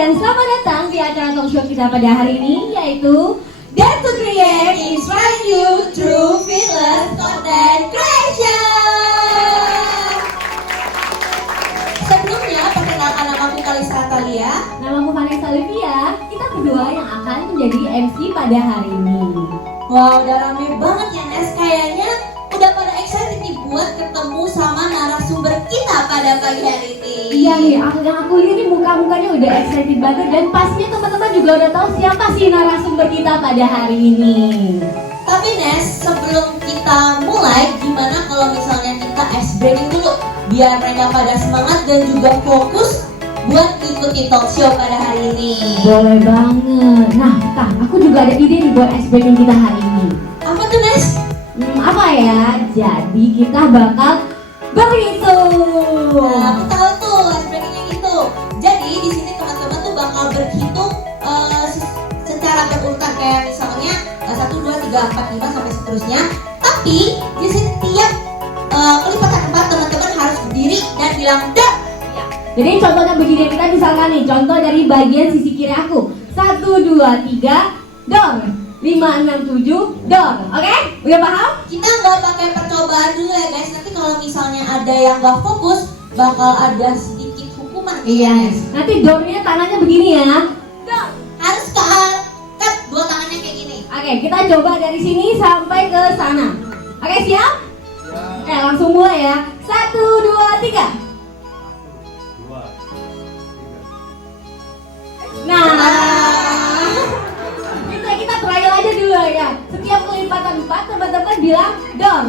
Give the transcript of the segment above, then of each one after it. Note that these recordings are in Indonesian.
dan selamat datang di acara talk show kita pada hari ini, yaitu Dare to Create, Inspire You Through Fearless Content Creation. Sebelumnya, perkenalkan namaku Kalista Atalia. Namaku Vanessa Olivia. Kita berdua yang akan menjadi MC pada hari ini. Wow, udah rame banget ya Nes. Kayaknya udah pada excited nih buat ketemu sama narasumber kita pada pagi hari ini. Iya nih, yang aku lihat nih muka-mukanya udah excited banget. Dan pastinya teman-teman juga udah tahu siapa sih narasumber kita pada hari ini. Tapi Nes, sebelum kita mulai, gimana kalau misalnya kita ice breaking dulu, biar mereka pada semangat dan juga fokus buat ikuti talk show pada hari ini. Boleh banget. Nah, aku juga ada ide nih buat ice breaking kita hari ini. Apa tuh Nes? Apa ya? Jadi kita bakal berhitung. Nah, aku tahu tuh ice breakingnya gitu. Jadi di sini teman-teman tuh bakal berhitung secara berurutan, kayak misalnya 1, 2, 3, 4, 5 sampai seterusnya. Tapi di setiap kelipatan 4 teman-teman harus berdiri dan bilang dah. Jadi contohnya begini, kita misalkan nih, contoh dari bagian sisi kiri aku. 1, 2, 3, door. 5, 6, 7, door. Oke? Udah paham? Kita nggak pakai percobaan dulu ya guys. Nanti kalau misalnya ada yang nggak fokus, bakal ada sedikit hukuman. Iya. Nanti doornya tangannya begini ya. Door. Harus ke dua tangannya kayak gini. Oke, kita coba dari sini sampai ke sana. Oke, siap? Oke, langsung mulai ya. 1, 2, 3. Nah, kita trial aja dulu ya. Setiap kelipatan 4 teman-teman bilang door.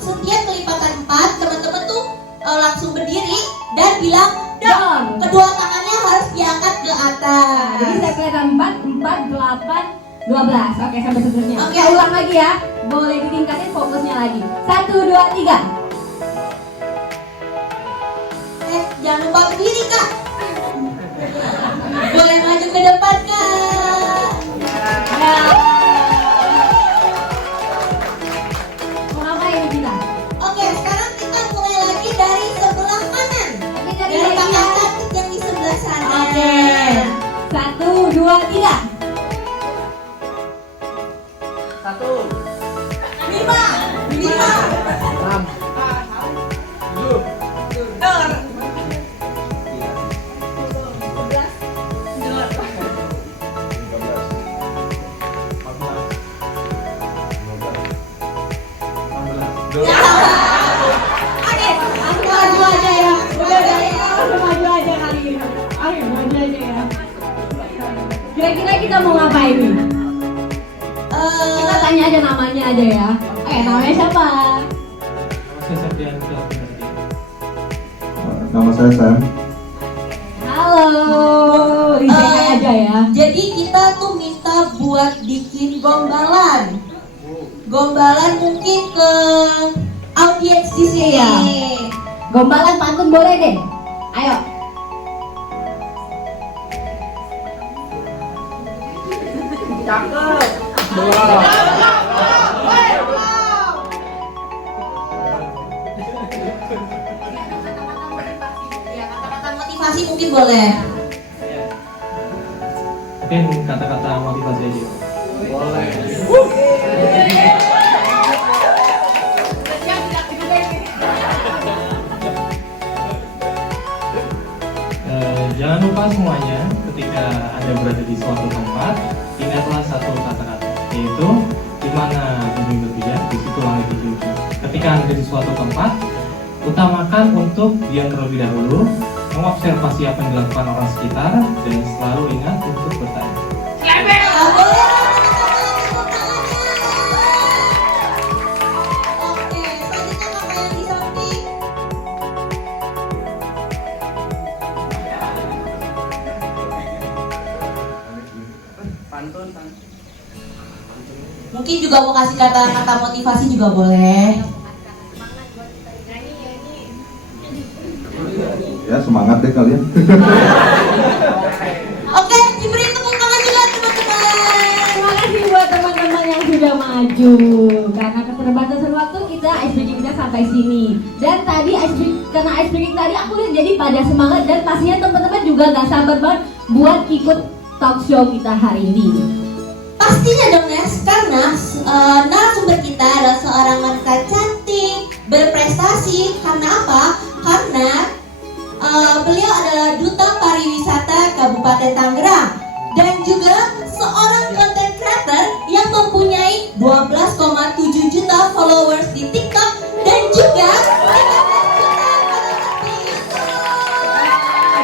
Setiap kelipatan 4 teman-teman tuh langsung berdiri dan bilang Door. Kedua tangannya harus diangkat ke atas. Jadi saya kelihatan 4, 8, 12. Oke, sampai seterusnya. Oke. Kita ulang lagi ya. Boleh ditingkatin fokusnya lagi. 1, 2, 3. Jangan lupa berdiri kak. Boleh maju ke depan kak. Ya. Mau ngapain kita? Oke, sekarang kita mulai lagi dari sebelah kanan. Dari kakak cantik yang di sebelah sana. Oke. 1, 2, 3. 5, 6, 7, door. 12, Oke, aku maju aja ya. Udah maju aja kali ini. Ayo maju aja ya. Kira-kira kita mau ngapain nih? Kita tanya aja namanya aja ya. Namanya siapa? nama saya Sam. Halo, disini aja ya. Jadi kita tuh minta buat bikin gombalan. Gombalan mungkin ke audiens di sini. Iya. Gombalan pantun boleh deh. Ayo. Ya, kata-kata motivasi mungkin boleh. Mungkin kata-kata motivasi aja. Jangan lupa semuanya, ketika Anda berada di suatu tempat, ingatlah satu kata-kata, yaitu di mana bumi berpijak, di situ langit dijunjung. Ketika Anda di suatu tempat, utamakan untuk diam terlebih dahulu, mengobservasi apa yang dilakukan orang sekitar, dan selalu ingat untuk bertanya. Boleh tepuk tangannya. Oke, selanjutnya kakak yang di samping. Mungkin juga mau kasih kata-kata motivasi juga boleh. Ya semangat deh kalian. Oke, diberi tepuk tangan juga teman-teman. Terima kasih buat teman-teman yang sudah maju. Karena keterbatasan waktu kita ice breaking kita sampai sini. Dan tadi karena ice breaking tadi aku lihat jadi pada semangat dan pastinya teman-teman juga gak sabar banget buat ikut talk show kita hari ini. Pastinya dong Nes, karena narasumber kita adalah seorang wanita cantik, berprestasi. Karena apa? Karena beliau adalah Duta Pariwisata Kabupaten Tangerang dan juga seorang content creator yang mempunyai 12,7 juta followers di TikTok dan juga 15 juta followers di YouTube.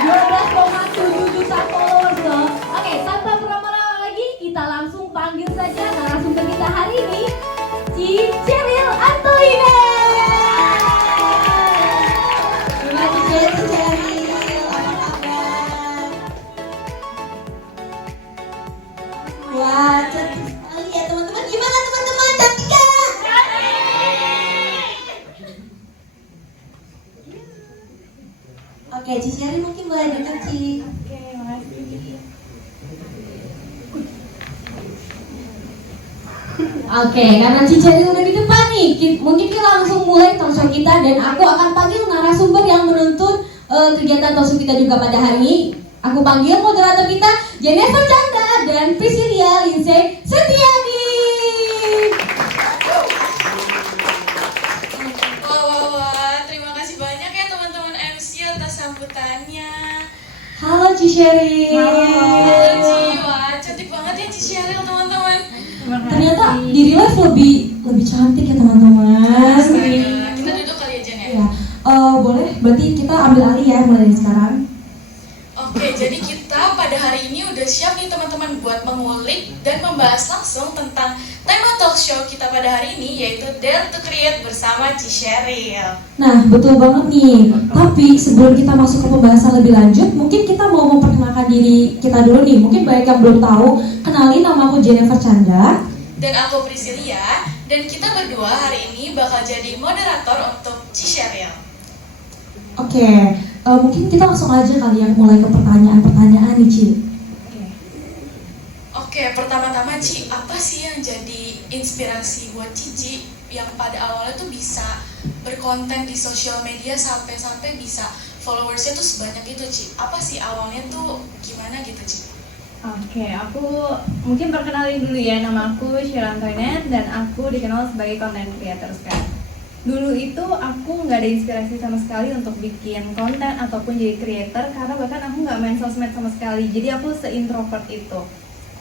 12,7 juta followers loh. Oke, tanpa berlama-lama lagi kita langsung panggil saja narasumber kita hari ini, Ci Cheryl Antoine. Terima kasih Cheryl, apa kabar? Wah, cantik sekali ya teman-teman. Gimana teman-teman, cantik gak? Oke, Ci Cheryl mungkin boleh dekat Ci. Oke, makasih. Oke, karena Ci Cheryl udah di depan nih, mungkin kita langsung mulai talk show kita dan aku akan panggil narasumber yang menuntun kegiatan talk show kita juga pada hari ini. Aku panggil moderator kita Jennifer Chandra dan Priscilia Lindsay Setiani. Wah, terima kasih banyak ya teman-teman MC atas sambutannya. Halo Ci Cheryl. Halo Ci, wah cantik banget ya Ci Cheryl teman-teman. Ternyata di real life lebih cantik ya teman-teman. Astaga, kita duduk kali aja nih. Ya, boleh. Berarti kita ambil alih ya mulai dari sekarang. Oke, jadi kita pada hari ini udah siap nih teman-teman buat mengulik dan membahas langsung tentang tema talk show kita pada hari ini, yaitu Dare to Create bersama Ci Cheryl. Nah, betul banget nih. Tapi sebelum kita masuk ke pembahasan lebih lanjut, mungkin kita mau memperkenalkan diri kita dulu nih. Mungkin banyak yang belum tahu. Kenalin, nama aku Jennifer Chandra. Dan aku Priscilia, dan kita berdua hari ini bakal jadi moderator untuk Ci Cheryl. Oke, mungkin kita langsung aja kali ya mulai ke pertanyaan-pertanyaan nih, Ci. Oke, pertama-tama Ci, apa sih yang jadi inspirasi buat Cici yang pada awalnya tuh bisa berkonten di sosial media sampai bisa followersnya tuh sebanyak itu Ci? Apa sih awalnya tuh gimana gitu Ci? Oke, aku mungkin perkenalin dulu ya, nama aku Cheryl Antoine dan aku dikenal sebagai content creator sekarang. Dulu itu aku nggak ada inspirasi sama sekali untuk bikin konten ataupun jadi creator karena bahkan aku nggak main sosmed sama sekali, jadi aku se-introvert itu.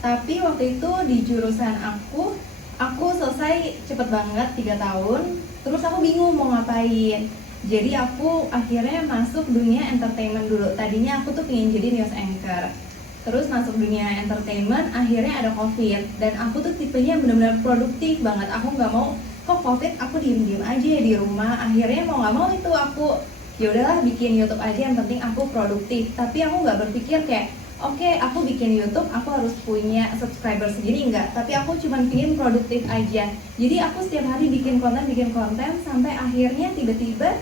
Tapi waktu itu di jurusan aku selesai cepet banget 3 tahun, terus aku bingung mau ngapain. Jadi aku akhirnya masuk dunia entertainment dulu. Tadinya aku tuh pengen jadi news anchor. Terus masuk dunia entertainment, akhirnya ada COVID. Dan aku tuh tipenya benar-benar produktif banget. Aku nggak mau, kok COVID aku diem-diem aja di rumah. Akhirnya mau nggak mau itu aku, ya udahlah bikin YouTube aja, yang penting aku produktif. Tapi aku nggak berpikir kayak, oke, aku bikin YouTube, aku harus punya subscriber segini, enggak. Tapi aku cuma pengen produktif aja. Jadi aku setiap hari bikin konten, sampai akhirnya tiba-tiba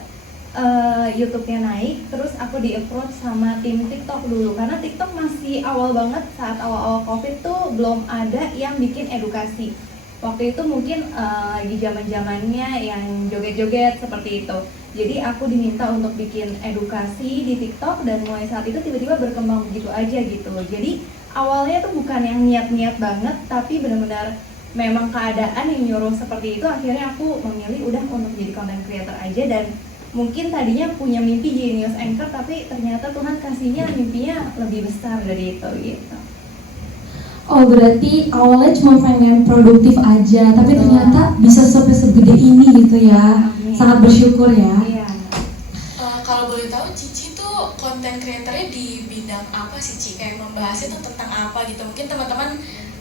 YouTube-nya naik. Terus aku di-approach sama tim TikTok dulu. Karena TikTok masih awal banget, saat awal-awal COVID tuh belum ada yang bikin edukasi. Waktu itu mungkin lagi zaman-zamannya yang joget-joget seperti itu. Jadi aku diminta untuk bikin edukasi di TikTok dan mulai saat itu tiba-tiba berkembang begitu aja gitu. Jadi awalnya tuh bukan yang niat-niat banget, tapi benar-benar memang keadaan yang nyuruh seperti itu. Akhirnya aku memilih udah untuk jadi content creator aja, dan mungkin tadinya punya mimpi jadi news anchor, tapi ternyata Tuhan kasihnya mimpinya lebih besar dari itu gitu. Oh, berarti awalnya cuma pengen produktif aja, tapi ternyata bisa sampai segede ini gitu ya. Amin. Sangat bersyukur ya. Iya. Kalau boleh tahu Cici tuh konten kreatornya di bidang apa sih Ci? Kayak membahasnya tuh tentang apa gitu? Mungkin teman-teman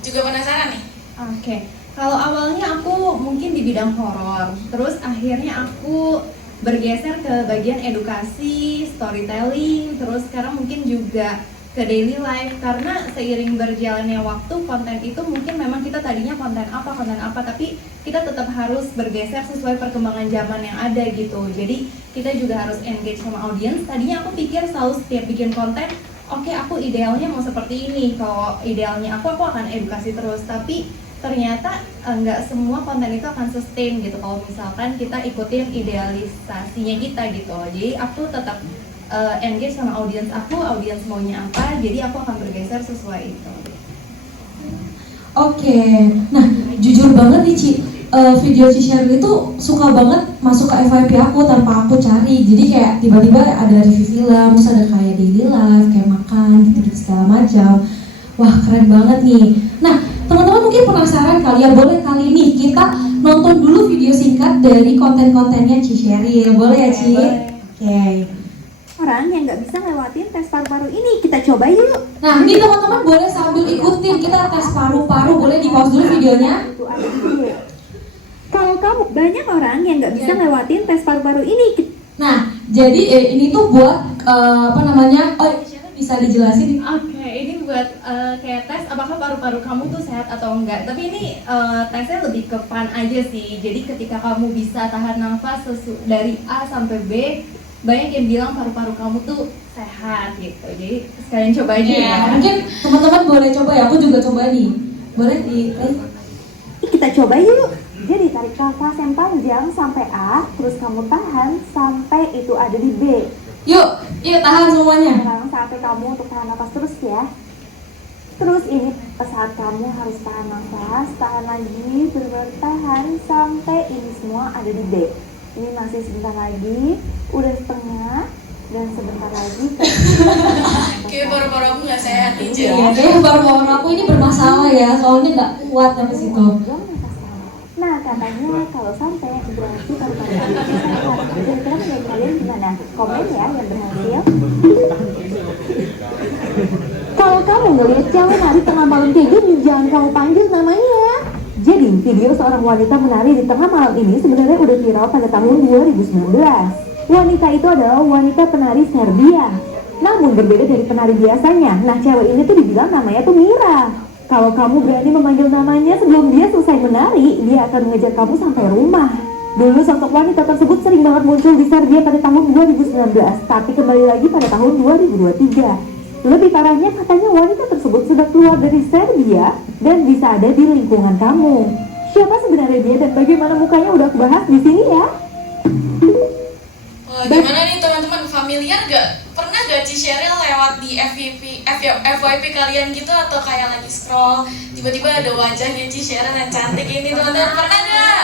juga penasaran nih. Oke. Kalau awalnya aku mungkin di bidang horor, terus akhirnya aku bergeser ke bagian edukasi, storytelling, terus sekarang mungkin juga ke daily life. Karena seiring berjalannya waktu, konten itu mungkin memang kita tadinya konten apa, tapi kita tetap harus bergeser sesuai perkembangan zaman yang ada gitu. Jadi kita juga harus engage sama audiens. Tadinya aku pikir selalu setiap bikin konten, oke, aku idealnya mau seperti ini. Kalau idealnya aku akan edukasi terus. Tapi ternyata nggak semua konten itu akan sustain gitu kalau misalkan kita ikutin idealisasinya kita gitu. Jadi aku tetap engage sama audiens maunya apa, jadi aku akan bergeser sesuai itu. Oke, nah jujur banget nih Ci, video Ci Sheryl itu suka banget masuk ke FYP aku tanpa aku cari. Jadi kayak tiba-tiba ada review film, terus ada kayak daily life, kayak makan gitu-gitu segala macam. Wah keren banget nih. Nah teman-teman mungkin penasaran kali ya, boleh kali ini kita nonton dulu video singkat dari konten-kontennya Ci Sheryl, boleh ya Ci? Oke. Orang yang nggak bisa lewatin tes paru-paru ini, kita coba yuk. Nah ini teman-teman boleh sambil ikutin kita tes paru-paru, boleh di pause dulu videonya. Itu ada dulu. Kalau kamu banyak orang yang nggak bisa lewatin tes paru-paru ini. Nah jadi ini tuh buat apa namanya? Oh bisa dijelasin? Oke, ini buat kayak tes apakah paru-paru kamu tuh sehat atau enggak. Tapi ini tesnya lebih ke fun aja sih. Jadi ketika kamu bisa tahan nafas dari A sampai B, banyak yang bilang paru-paru kamu tuh sehat gitu. Jadi sekalian coba aja ya. Mungkin teman-teman boleh coba ya, aku juga coba nih. Boleh di Kita coba yuk. Jadi tarik nafas yang panjang sampai A, terus kamu tahan sampai itu ada di B. Yuk tahan semuanya. Sekarang saatnya kamu untuk tahan nafas terus ya. Terus ini saat kamu harus tahan nafas, tahan lagi, bertahan sampai ini semua ada di B. Ini masih sebentar lagi, udah setengah, dan sebentar lagi. Kayak paru-paru aku nggak sehat nih, Ci. Iya, kayaknya paru-paru aku ini bermasalah ya, soalnya nggak kuat sampai situ. Nah katanya kalau sampai berarti paru-paru itu sehat. Kira-kira menurut kalian gimana? Komen ya yang berhasil. Kalau kamu ngeliat cewek nari tengah malam kayak gini, jangan kamu panggil namanya. Jadi video seorang wanita menari di tengah malam ini sebenarnya udah viral pada tahun 2019. Wanita itu adalah wanita penari Serbia. Namun berbeda dari penari biasanya. Nah cewek ini tuh dibilang namanya tuh Mira. Kalau kamu berani memanggil namanya sebelum dia selesai menari, dia akan mengejar kamu sampai rumah. Dulu sosok wanita tersebut sering banget muncul di Serbia pada tahun 2019, tapi kembali lagi pada tahun 2023. Lebih parahnya katanya wanita tersebut sudah keluar dari Serbia dan bisa ada di lingkungan kamu. Siapa sebenarnya dia dan bagaimana mukanya udah aku bahas di sini ya. Gimana nih teman-teman, familiar gak? Pernah gak Ci Sheryl lewat di FYP kalian gitu, atau kayak lagi scroll tiba-tiba ada wajahnya Ci Sheryl yang cantik ini, teman-teman pernah gak?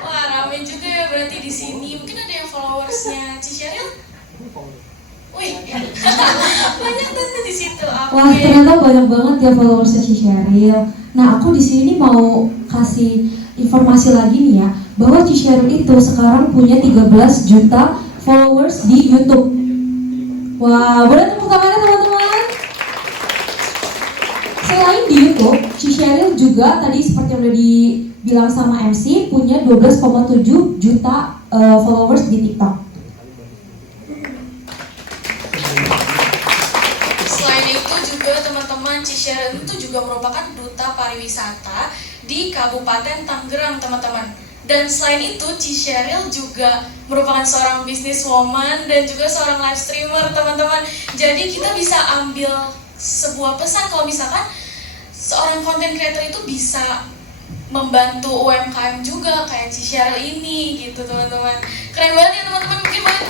Wah rame juga ya berarti di sini. Mungkin ada yang followersnya Ci Sheryl? Wih, banyak tuh di situ. Wah ternyata banyak banget ya followersnya Ci Sheryl. Nah aku di sini mau kasih informasi lagi nih ya, bahwa Ci Sheryl itu sekarang punya 13 juta followers di YouTube. Wah boleh tepuk tangannya teman-teman. Selain di YouTube, Ci Sheryl juga tadi seperti yang udah dibilang sama MC punya 12,7 juta followers di TikTok. Selain itu juga teman-teman, Ci Sheryl itu juga merupakan duta pariwisata di Kabupaten Tangerang, teman-teman. Dan selain itu, Ci Sheryl juga merupakan seorang businesswoman dan juga seorang live streamer, teman-teman. Jadi kita bisa ambil sebuah pesan kalau misalkan seorang content creator itu bisa membantu UMKM juga kayak Ci Sheryl ini gitu, teman-teman. Keren banget ya teman-teman, mungkin banget.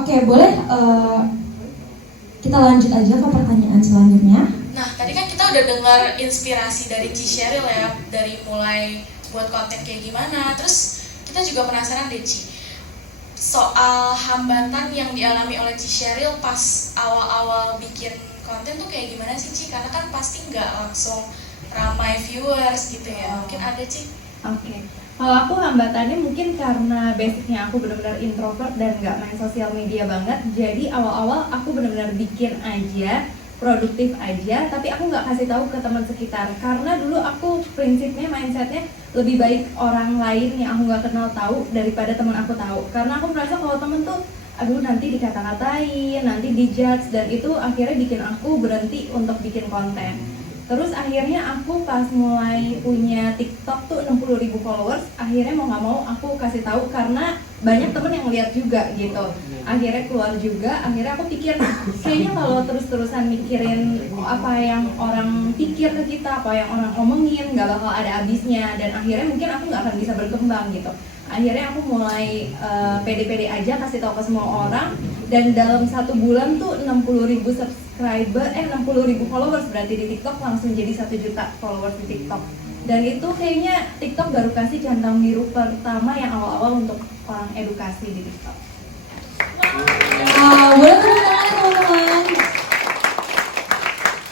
Oke, boleh kita lanjut aja ke pertanyaan selanjutnya. Nah, tadi kan kita udah dengar inspirasi dari Ci Sheryl ya, dari mulai buat konten kayak gimana. Terus kita juga penasaran deh Ci, soal hambatan yang dialami oleh Ci Sheryl pas awal-awal bikin konten tuh kayak gimana sih Ci? Karena kan pasti nggak langsung ramai viewers gitu ya. Mungkin ada Ci? Oke. Kalau aku hambatannya mungkin karena basicnya aku benar-benar introvert dan nggak main sosial media banget. Jadi awal-awal aku benar-benar bikin aja, produktif aja, tapi aku nggak kasih tahu ke teman sekitar. Karena dulu aku prinsipnya, mindsetnya lebih baik orang lain yang aku nggak kenal tahu daripada teman aku tahu. Karena aku merasa kalau temen tuh, aduh nanti dikata-katain, nanti dijudge, dan itu akhirnya bikin aku berhenti untuk bikin konten. Terus akhirnya aku pas mulai punya TikTok tuh 60.000 followers, akhirnya mau nggak mau aku kasih tahu karena banyak temen yang lihat juga gitu. Akhirnya keluar juga, akhirnya aku pikir kayaknya kalau terus-terusan mikirin apa yang orang pikir ke kita, apa yang orang omongin, nggak bakal ada habisnya, dan akhirnya mungkin aku nggak akan bisa berkembang gitu. Akhirnya aku mulai pede-pede aja kasih tahu ke semua orang, dan dalam 1 bulan tuh 60.000 subscriber, 60.000 followers berarti di TikTok langsung jadi 1 juta followers di TikTok. Dan itu kayaknya TikTok baru kasih centang biru pertama yang awal-awal untuk orang edukasi di TikTok. Wow, boleh tepuk tangan teman-teman.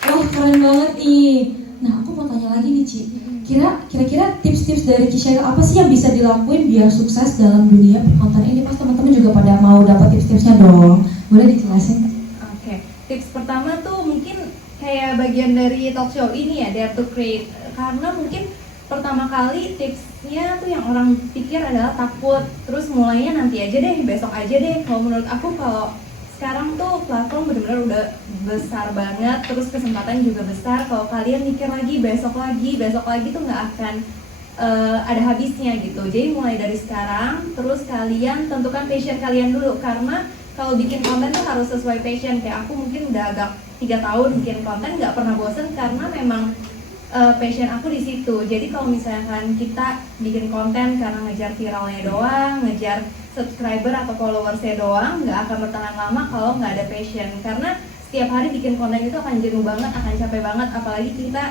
Wah, keren banget nih. Nah, aku mau tanya lagi nih, Ci. Kira-kira tips-tips dari Cisharyl apa sih yang bisa dilakuin biar sukses dalam dunia perkonten ini? Pas teman-teman juga pada mau dapat tips-tipsnya dong. Boleh dijelasin? Oke, tips pertama tuh mungkin kayak bagian dari talk show ini ya, Dare to Create. Karena mungkin pertama kali tipsnya tuh yang orang pikir adalah takut, terus mulainya nanti aja deh, besok aja deh. Kalau menurut aku, kalau sekarang tuh platform benar-benar udah besar banget, terus kesempatan juga besar. Kalau kalian mikir lagi besok lagi tuh nggak akan ada habisnya gitu. Jadi mulai dari sekarang, terus kalian tentukan passion kalian dulu, karena kalau bikin konten tuh harus sesuai passion. Kayak aku mungkin udah agak 3 tahun bikin konten, nggak pernah bosen karena memang passion aku di situ. Jadi kalau misalkan kita bikin konten karena ngejar viralnya doang, ngejar subscriber atau followersnya doang, nggak akan bertahan lama kalau nggak ada passion. Karena setiap hari bikin konten itu akan jenuh banget, akan capek banget. Apalagi kita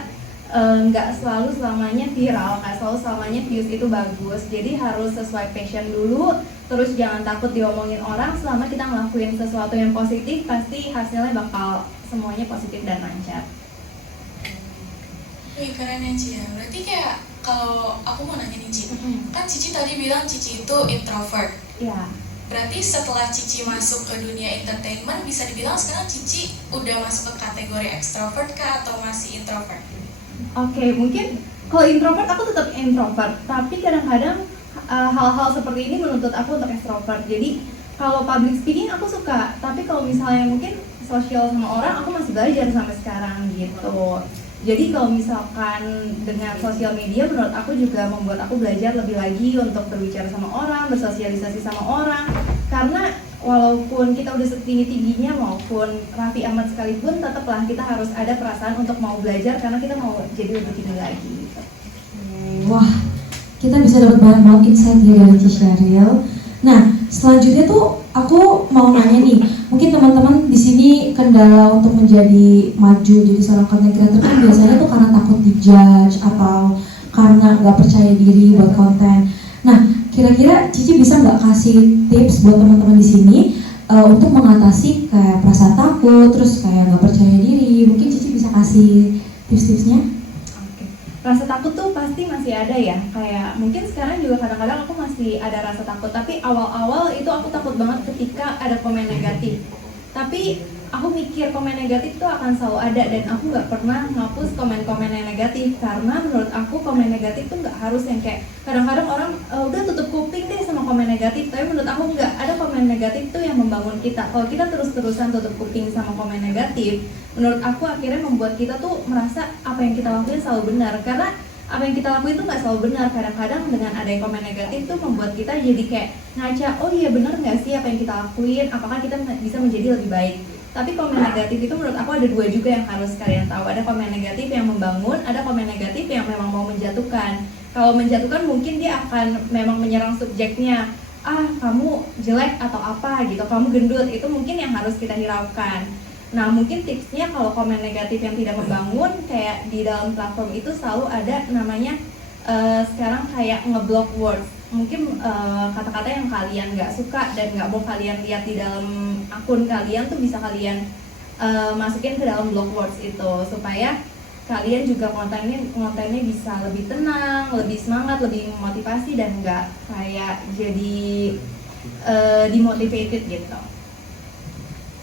nggak selalu selamanya viral, nggak selalu selamanya views itu bagus. Jadi harus sesuai passion dulu. Terus jangan takut diomongin orang. Selama kita ngelakuin sesuatu yang positif, pasti hasilnya bakal semuanya positif dan lancar. Wih, keren ya Ci ya. Berarti kayak kalau aku mau nanya nih Ci, kan Cici tadi bilang Cici itu introvert. Ya. Berarti setelah Cici masuk ke dunia entertainment, bisa dibilang sekarang Cici udah masuk ke kategori extrovert kah atau masih introvert? Oke, mungkin kalau introvert aku tetap introvert, tapi kadang-kadang hal-hal seperti ini menuntut aku untuk extrovert. Jadi kalau public speaking aku suka, tapi kalau misalnya mungkin sosial sama orang aku masih belajar sampai sekarang gitu. Jadi kalau misalkan dengan sosial media, menurut aku juga membuat aku belajar lebih lagi untuk berbicara sama orang, bersosialisasi sama orang. Karena walaupun kita udah setinggi-tingginya maupun Raffi Ahmad sekalipun, tetaplah kita harus ada perasaan untuk mau belajar karena kita mau jadi lebih tinggi lagi gitu. Wah, kita bisa dapat banyak insight ya dari Cisharyl. Nah, selanjutnya tuh aku mau nanya nih, mungkin teman-teman di sini kendala untuk menjadi maju jadi seorang content creator kan biasanya tuh karena takut dijudge atau karena nggak percaya diri buat konten. Nah, kira-kira Cici bisa nggak kasih tips buat teman-teman di sini untuk mengatasi kayak perasaan takut, terus kayak nggak percaya diri? Mungkin Cici bisa kasih tips-tipsnya? Rasa takut tuh pasti masih ada ya, kayak mungkin sekarang juga kadang-kadang aku masih ada rasa takut, tapi awal-awal itu aku takut banget ketika ada komen negatif. Tapi aku mikir komen negatif tuh akan selalu ada, dan aku nggak pernah ngapus komen-komen yang negatif, karena menurut aku komen negatif tuh nggak harus yang kayak kadang-kadang orang udah tutup kuping deh sama komen negatif, tapi menurut aku nggak, ada komen negatif tuh yang membangun kita. Kalau kita terus-terusan tutup kuping sama komen negatif, menurut aku akhirnya membuat kita tuh merasa apa yang kita lakuin selalu benar, karena apa yang kita lakuin tuh nggak selalu benar. Kadang-kadang dengan ada yang komen negatif tuh membuat kita jadi kayak ngaca, oh iya benar nggak sih apa yang kita lakuin, apakah kita bisa menjadi lebih baik. Tapi komen negatif itu menurut aku ada 2 juga yang harus kalian tahu. Ada komen negatif yang membangun, ada komen negatif yang memang mau menjatuhkan. Kalau menjatuhkan mungkin dia akan memang menyerang subjeknya, kamu jelek atau apa gitu, kamu gendut, itu mungkin yang harus kita hiraukan. Nah, mungkin tipsnya kalau komen negatif yang tidak membangun, kayak di dalam platform itu selalu ada namanya sekarang kayak ngeblok words. Mungkin kata-kata yang kalian nggak suka dan nggak mau kalian lihat di dalam akun kalian tuh bisa kalian masukin ke dalam block words itu, supaya kalian juga kontennya bisa lebih tenang, lebih semangat, lebih memotivasi, dan nggak kayak jadi demotivated gitu.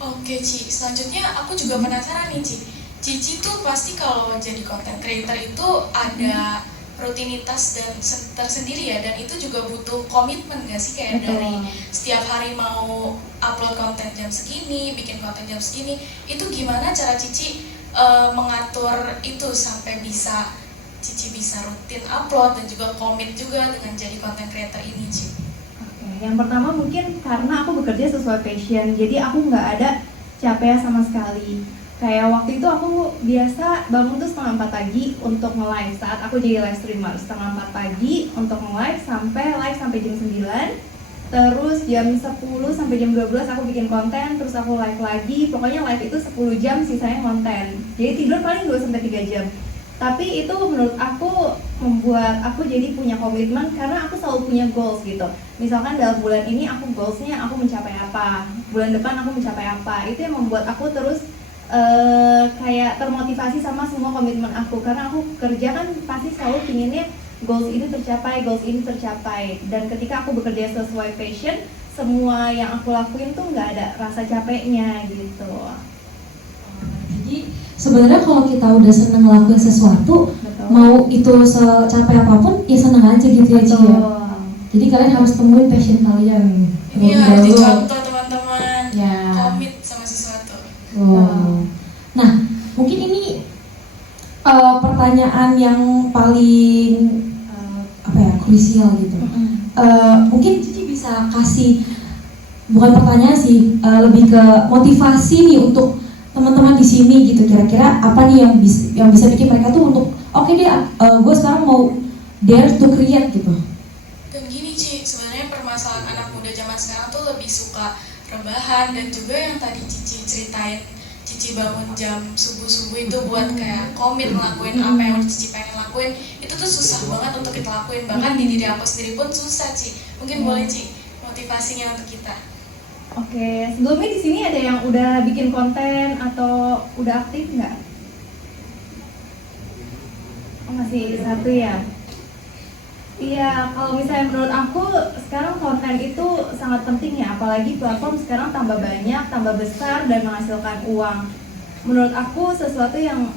Oke Ci, selanjutnya aku juga penasaran nih Ci. Cici tuh pasti kalau jadi content creator itu ada rutinitas dan tersendiri ya, dan itu juga butuh komitmen gak sih, kayak Betul. dari setiap hari mau upload konten jam segini, bikin konten jam segini, itu gimana cara Cici mengatur itu sampai bisa Cici bisa rutin upload dan juga komit juga dengan jadi content creator ini, Ci? Oke, yang pertama mungkin karena aku bekerja sesuai passion, jadi aku nggak ada capek sama sekali. Kayak waktu itu aku biasa bangun tuh setengah 4 pagi untuk nge-live saat aku jadi live streamer. Setengah 4 pagi untuk nge-live sampai jam 9. Terus jam 10 sampai jam 12 aku bikin konten, terus aku live lagi. Pokoknya live itu 10 jam, sisanya konten. Jadi tidur paling 2 sampai 3 jam. Tapi itu menurut aku membuat aku jadi punya komitmen karena aku selalu punya goals gitu. Misalkan dalam bulan ini aku goalsnya aku mencapai apa, bulan depan aku mencapai apa. Itu yang membuat aku terus kayak termotivasi sama semua komitmen aku. Karena aku kerja kan pasti selalu pinginnya goals ini tercapai. Dan ketika aku bekerja sesuai passion, semua yang aku lakuin tuh nggak ada rasa capeknya gitu. Jadi sebenarnya kalau kita udah seneng ngelakuin sesuatu, Betul. mau itu secapek apapun, ya seneng aja gitu ya, Ci, ya. Jadi kalian harus temuin passion kalian. Ini harus dicontoh teman-teman. Ya. Komit sama sesuatu. Nah, mungkin ini pertanyaan yang paling krusial gitu. Mungkin Cici bisa kasih, bukan pertanyaan sih, lebih ke motivasi nih untuk teman-teman di sini gitu. Kira-kira apa nih yang bisa bikin mereka tuh untuk oke deh, gue sekarang mau dare to create gitu. Dan gini, Ci, sebenarnya permasalahan anak muda zaman sekarang tuh lebih suka rebahan, dan juga yang tadi Cici ceritain, Cici bangun jam subuh-subuh itu buat kayak komit ngelakuin apa yang Cici pengen lakuin, itu tuh susah banget untuk kita lakuin. Bahkan di diri aku sendiri pun susah, Ci. Mungkin boleh, Ci, motivasinya untuk kita. Oke, sebelumnya di sini ada yang udah bikin konten atau udah aktif nggak? Oh, masih satu ya? Iya, kalau misalnya menurut aku sekarang konten itu sangat penting ya, apalagi platform sekarang tambah banyak, tambah besar dan menghasilkan uang. Menurut aku sesuatu yang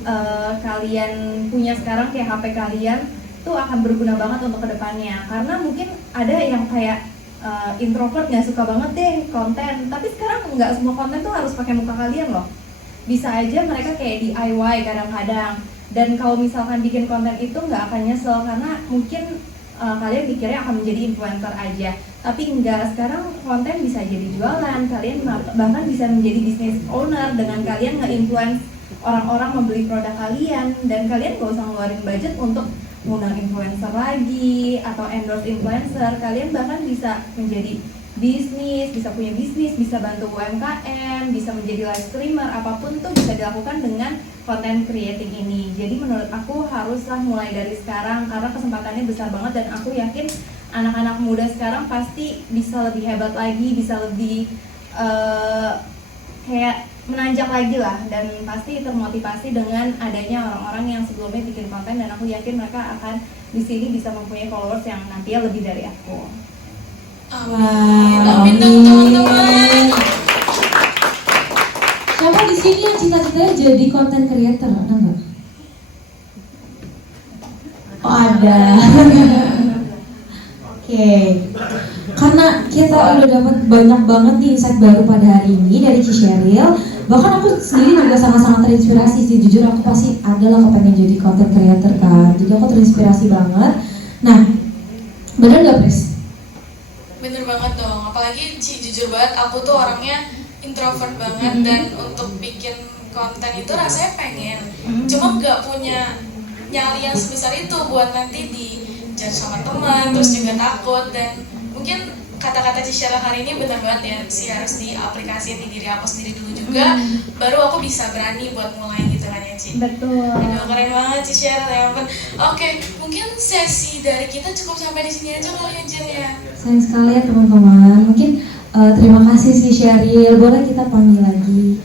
kalian punya sekarang kayak HP kalian tuh akan berguna banget untuk kedepannya. Karena mungkin ada yang kayak introvert nggak suka banget deh konten, tapi sekarang nggak semua konten tuh harus pakai muka kalian loh. Bisa aja mereka kayak DIY kadang-kadang. Dan kalau misalkan bikin konten itu nggak akan nyesel, karena mungkin kalian pikirnya akan menjadi influencer aja, tapi enggak. Sekarang konten bisa jadi jualan, kalian bahkan bisa menjadi business owner dengan kalian nge-influence orang-orang membeli produk kalian, dan kalian gak usah ngeluarin budget untuk mengundang influencer lagi atau endorse influencer. Kalian bahkan bisa menjadi bisnis, bisa punya bisnis, bisa bantu UMKM, bisa menjadi live streamer, apapun tuh bisa dilakukan dengan content creating ini. Jadi menurut aku haruslah mulai dari sekarang, karena kesempatannya besar banget, dan aku yakin anak-anak muda sekarang pasti bisa lebih hebat lagi, bisa lebih kayak menanjak lagi lah, dan pasti termotivasi dengan adanya orang-orang yang sebelumnya bikin konten, dan aku yakin mereka akan di sini bisa mempunyai followers yang nantinya lebih dari aku. Amin. Amin dong teman-teman. Siapa di sini yang cita-citanya jadi content creator? Ada nggak? Oh, ada. Oke. Karena kita udah dapat banyak banget nih insight baru pada hari ini dari Ciceril. Bahkan aku sendiri juga sangat-sangat terinspirasi sih. Jujur aku pasti adalah kepengen jadi content creator kan. Jadi aku terinspirasi banget. Nah, bener nggak Pris? Bener banget dong. Apalagi Ci, jujur banget aku tuh orangnya introvert banget, dan untuk bikin konten itu rasanya pengen, cuma nggak punya nyali yang sebesar itu buat nanti di judge sama teman, terus juga takut. Dan mungkin kata-kata Ciceril hari ini bener banget ya sih, harus diaplikasiin di diri aku sendiri dulu juga, baru aku bisa berani buat mulai gitu kan ya, Ci. Betul. Aduh, keren banget Ciceril ya ampun. Oke, mungkin sesi dari kita cukup sampai di sini aja kali ya, Jen ya. Sayang sekali ya teman-teman. Mungkin terima kasih sih Sheryl. Boleh kita panggil lagi.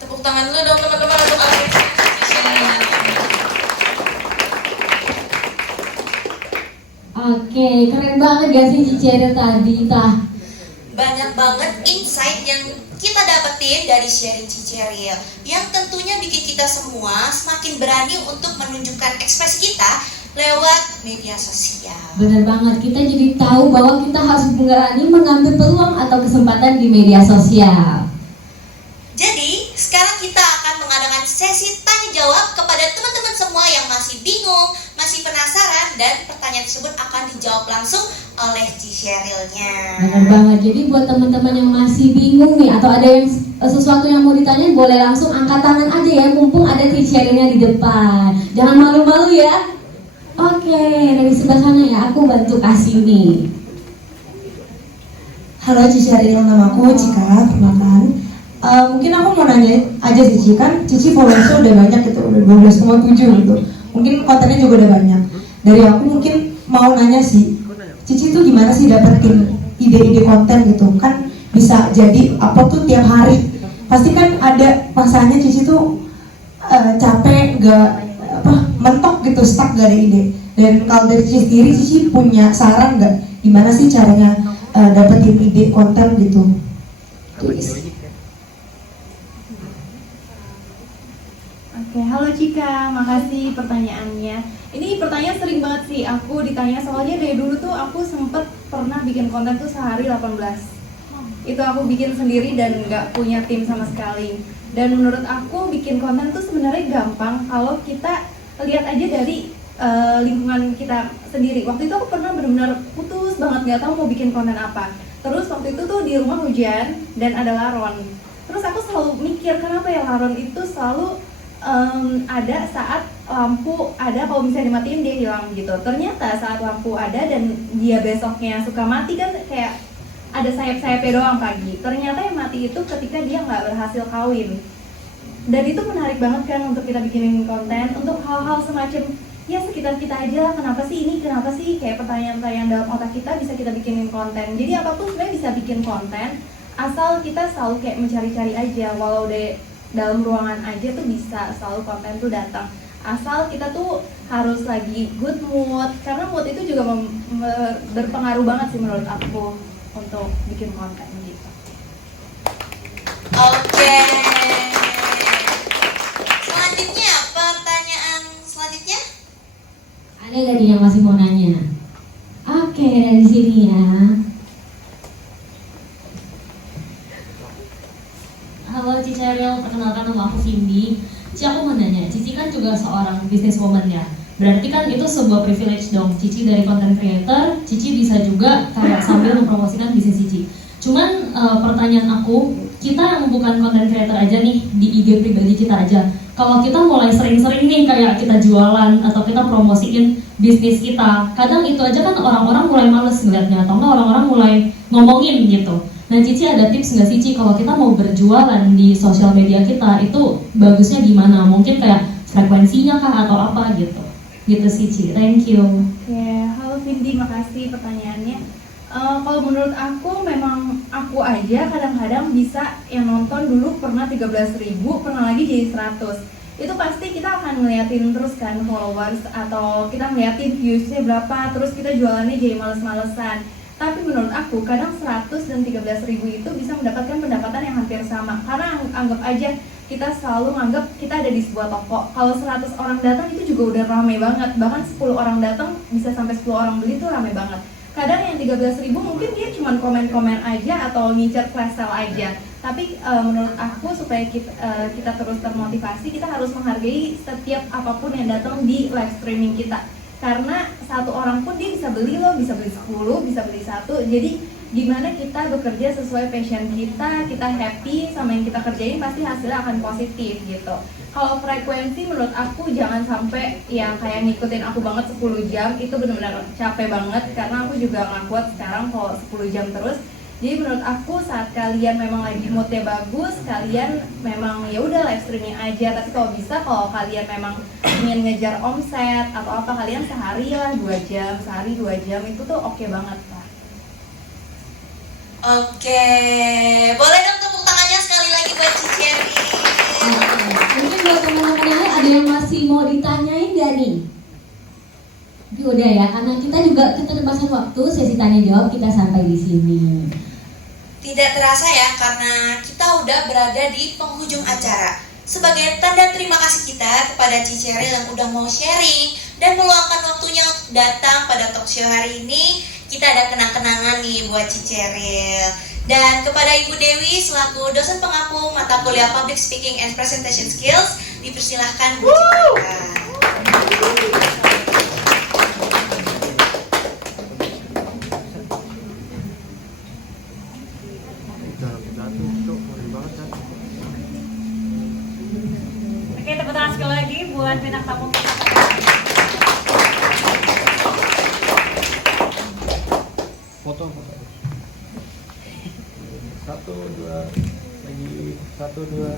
Tepuk tangan dulu dong teman-teman untuk apresiasi Sheryl. Oke, keren banget gak sih Ciceril tadi, Tah? Banyak banget insight yang kita dapetin dari sharing Ciceril, yang tentunya bikin kita semua semakin berani untuk menunjukkan ekspresi kita lewat media sosial. Bener banget, kita jadi tahu bahwa kita harus berani mengambil peluang atau kesempatan di media sosial. Jadi sekarang kita akan masih penasaran dan pertanyaan tersebut akan dijawab langsung oleh Ci Sheryl-nya. Benar banget. Jadi buat teman-teman yang masih bingung nih atau ada yang sesuatu yang mau ditanya, boleh langsung angkat tangan aja ya, mumpung ada Ci Sheryl-nya di depan. Jangan malu-malu ya. Oke, dari sebelah sana ya, aku bantu kasih nih. Halo Cici, nama aku Cika, perkenalkan. Mungkin aku mau nanya aja sih Cici, kan Cici followersnya udah banyak gitu, udah 12,7 gitu. Mungkin kontennya juga udah banyak. Dari aku mungkin mau nanya sih, Cici tuh gimana sih dapetin ide-ide konten gitu? Kan bisa jadi apa tuh tiap hari. Pasti kan ada masanya Cici tuh capek, mentok gitu, stuck gak ada ide. Dan kalau dari Cici sendiri, Cici punya saran gak? Gimana sih caranya dapetin ide konten gitu? Oke, halo Cika, makasih pertanyaannya. Ini pertanyaan sering banget sih aku ditanya, soalnya dari dulu tuh aku sempet pernah bikin konten tuh sehari 18. Itu aku bikin sendiri dan nggak punya tim sama sekali. Dan menurut aku bikin konten tuh sebenarnya gampang kalau kita lihat aja dari lingkungan kita sendiri. Waktu itu aku pernah benar-benar putus banget, nggak tahu mau bikin konten apa. Terus waktu itu tuh di rumah hujan dan ada laron. Terus aku selalu mikir kenapa ya laron itu selalu ada saat lampu ada, kalau misalnya dimatiin dia hilang gitu. Ternyata saat lampu ada dan dia besoknya suka mati kan kayak ada sayap-sayapnya doang pagi. Ternyata yang mati itu ketika dia nggak berhasil kawin. Dan itu menarik banget kan untuk kita bikinin konten, untuk hal-hal semacam ya sekitar kita aja. Kenapa sih ini, kenapa sih, kayak pertanyaan-pertanyaan dalam otak kita bisa kita bikinin konten. Jadi apapun sebenarnya bisa bikin konten, asal kita selalu kayak mencari-cari aja. Walau dalam ruangan aja tuh bisa selalu konten tuh datang, asal kita tuh harus lagi good mood, karena mood itu juga berpengaruh banget sih menurut aku untuk bikin konten gitu. Oke. Selanjutnya, pertanyaan selanjutnya? Ada nggak nih yang masih mau nanya? Oke, dari sini ya. Halo Cici Sheryl, perkenalkan nama aku Cindy. Cici, aku mau nanya, Cici kan juga seorang businesswoman ya. Berarti kan itu sebuah privilege dong. Cici dari content creator, Cici bisa juga kayak sambil mempromosikan bisnis Cici. Cuman pertanyaan aku, kita yang bukan content creator aja nih, di IG pribadi kita aja. Kalau kita mulai sering-sering nih kayak kita jualan atau kita promosiin bisnis kita, kadang itu aja kan orang-orang mulai males ngeliatnya, atau enggak orang-orang mulai ngomongin gitu. Nah Cici ada tips nggak sih Cici kalau kita mau berjualan di sosial media kita itu bagusnya gimana? Mungkin kayak frekuensinya kah atau apa gitu? Gitu sih Cici, thank you. Oke, halo Cindy, makasih pertanyaannya. Kalau menurut aku memang aku aja kadang-kadang bisa yang nonton dulu pernah 13.000, pernah lagi jadi 100. Itu pasti kita akan ngeliatin terus kan followers, atau kita ngeliatin viewsnya berapa, terus kita jualannya jadi males-malesan. Tapi menurut aku kadang 100 dan 13.000 itu bisa mendapatkan pendapatan yang hampir sama. Karena anggap aja kita selalu nganggap kita ada di sebuah toko. Kalau 100 orang datang itu juga udah ramai banget. Bahkan 10 orang datang bisa sampai 10 orang beli itu ramai banget. Kadang yang 13.000 mungkin dia cuma komen-komen aja atau ngincer flash sale aja. Tapi menurut aku supaya kita terus termotivasi, kita harus menghargai setiap apapun yang datang di live streaming kita. Karena satu orang pun dia bisa beli loh, bisa beli 10, bisa beli 1. Jadi gimana kita bekerja sesuai passion kita happy sama yang kita kerjain, pasti hasilnya akan positif gitu. Kalau frekuensi menurut aku jangan sampai yang kayak ngikutin aku banget 10 jam, itu benar-benar capek banget. Karena aku juga nggak kuat sekarang kalau 10 jam terus. Jadi menurut aku saat kalian memang lagi moodnya bagus, kalian memang ya udah live streaming aja. Tapi kalau bisa, kalau kalian memang ingin ngejar omset atau apa, kalian sehari lah 2 jam, sehari 2 jam itu tuh oke banget lah. Oke, boleh dong tepuk tangannya sekali lagi buat Cici Sheryl. Mungkin buat teman-teman yang lain ada yang masih mau ditanyain gak nih? Tapi udah ya, karena kita juga keterbatasan waktu, sesi tanya jawab kita sampai di sini. Tidak terasa ya, karena kita udah berada di penghujung acara. Sebagai tanda terima kasih kita kepada Cici Sheryl yang udah mau sharing dan meluangkan waktunya datang pada talk show hari ini, kita ada kenang-kenangan nih buat Cici Sheryl. Dan kepada Ibu Dewi selaku dosen pengapu mata kuliah Public Speaking and Presentation Skills, dipersilahkan menceritakan. 1, 2.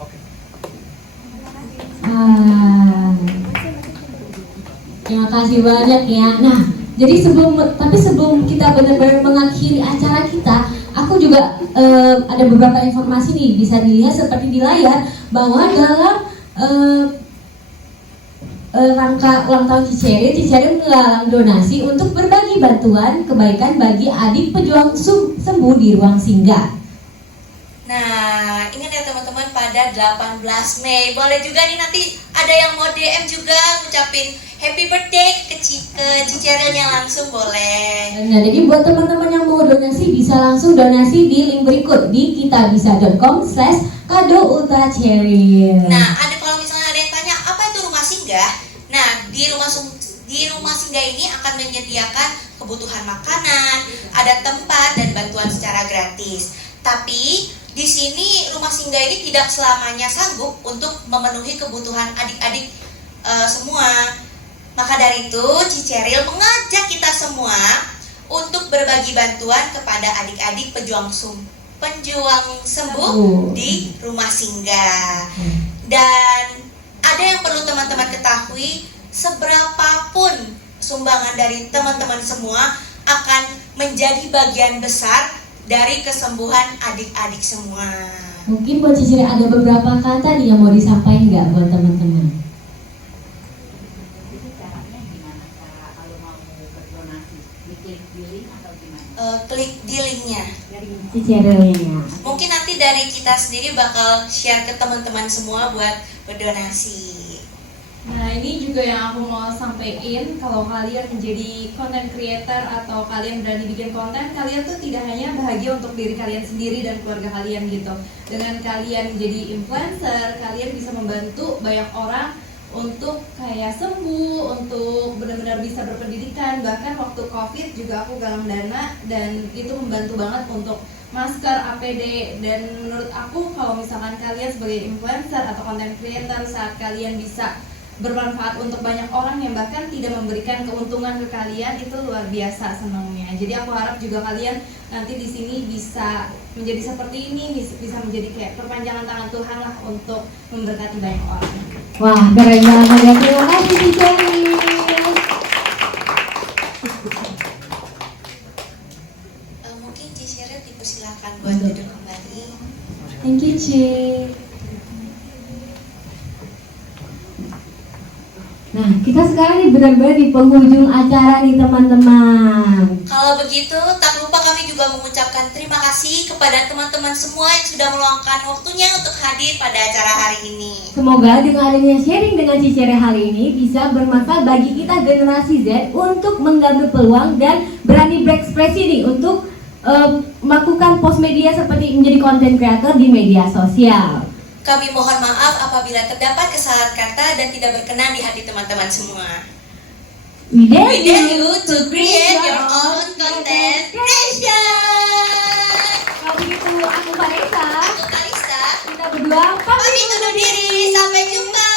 Oke. Terima kasih banyak ya. Nah, jadi sebelum kita benar-benar mengakhiri acara kita, aku juga ada beberapa informasi nih, bisa dilihat seperti di layar bahwa dalam rangka ulang tahun Ciceril menggalang donasi untuk berbagi bantuan kebaikan bagi adik pejuang sembuh di ruang singgah. Nah, ingat ya teman-teman, pada 18 Mei boleh juga nih nanti ada yang mau DM juga ngucapin happy birthday ke Cicerilnya langsung boleh. Nah, jadi buat teman-teman yang mau donasi bisa langsung donasi di link berikut di kitabisa.com/kado-ultra-ceril. Nah, kalau misalnya ada yang tanya apa itu rumah singgah? Nah, di rumah singgah ini akan menyediakan kebutuhan makanan, ada tempat dan bantuan secara gratis. Tapi di sini rumah singgah ini tidak selamanya sanggup untuk memenuhi kebutuhan adik-adik semua. Maka dari itu Ciceril mengajak kita semua untuk berbagi bantuan kepada adik-adik pejuang sembuh di rumah singgah. Dan ada yang perlu teman-teman ketahui, seberapapun sumbangan dari teman-teman semua akan menjadi bagian besar dari kesembuhan adik-adik semua. Mungkin buat Ciceril ada beberapa kata nih yang mau disampaikan nggak buat teman-teman? Klik di linknya. Cicerilnya. Mungkin nanti dari kita sendiri bakal share ke teman-teman semua buat berdonasi. Nah, ini juga yang aku mau sampaikan, kalau kalian menjadi content creator atau kalian berani bikin konten, kalian tuh tidak hanya bahagia untuk diri kalian sendiri dan keluarga kalian gitu. Dengan kalian menjadi influencer, kalian bisa membantu banyak orang untuk kayak sembuh, untuk benar-benar bisa berpendidikan. Bahkan waktu COVID juga aku galang dana dan itu membantu banget untuk masker, APD. Dan menurut aku kalau misalkan kalian sebagai influencer atau content creator, saat kalian bisa bermanfaat untuk banyak orang yang bahkan tidak memberikan keuntungan ke kalian, itu luar biasa senangnya. Jadi aku harap juga kalian nanti di sini bisa menjadi seperti ini, bisa menjadi kayak perpanjangan tangan Tuhan lah untuk memberkati banyak orang. Wah, keren banget. Terima kasih Ciceril. Mungkin Ciceril dipersilakan buat duduk kembali. Thank you, Ci. Nah, kita sekarang nih benar-benar di penghujung acara nih teman-teman. Kalau begitu, tak lupa kami juga mengucapkan terima kasih kepada teman-teman semua yang sudah meluangkan waktunya untuk hadir pada acara hari ini. Semoga dengan adanya sharing dengan Ciceril hari ini bisa bermanfaat bagi kita generasi Z untuk mengambil peluang dan berani berekspresi nih untuk melakukan post media seperti menjadi content creator di media sosial. Kami mohon maaf apabila terdapat kesalahan kata dan tidak berkenan di hati teman-teman semua. We dare you to create your own content creation. Kalau begitu, aku Vanessa. Aku Kalista. Kita berdua Pamit undur diri. Sampai jumpa.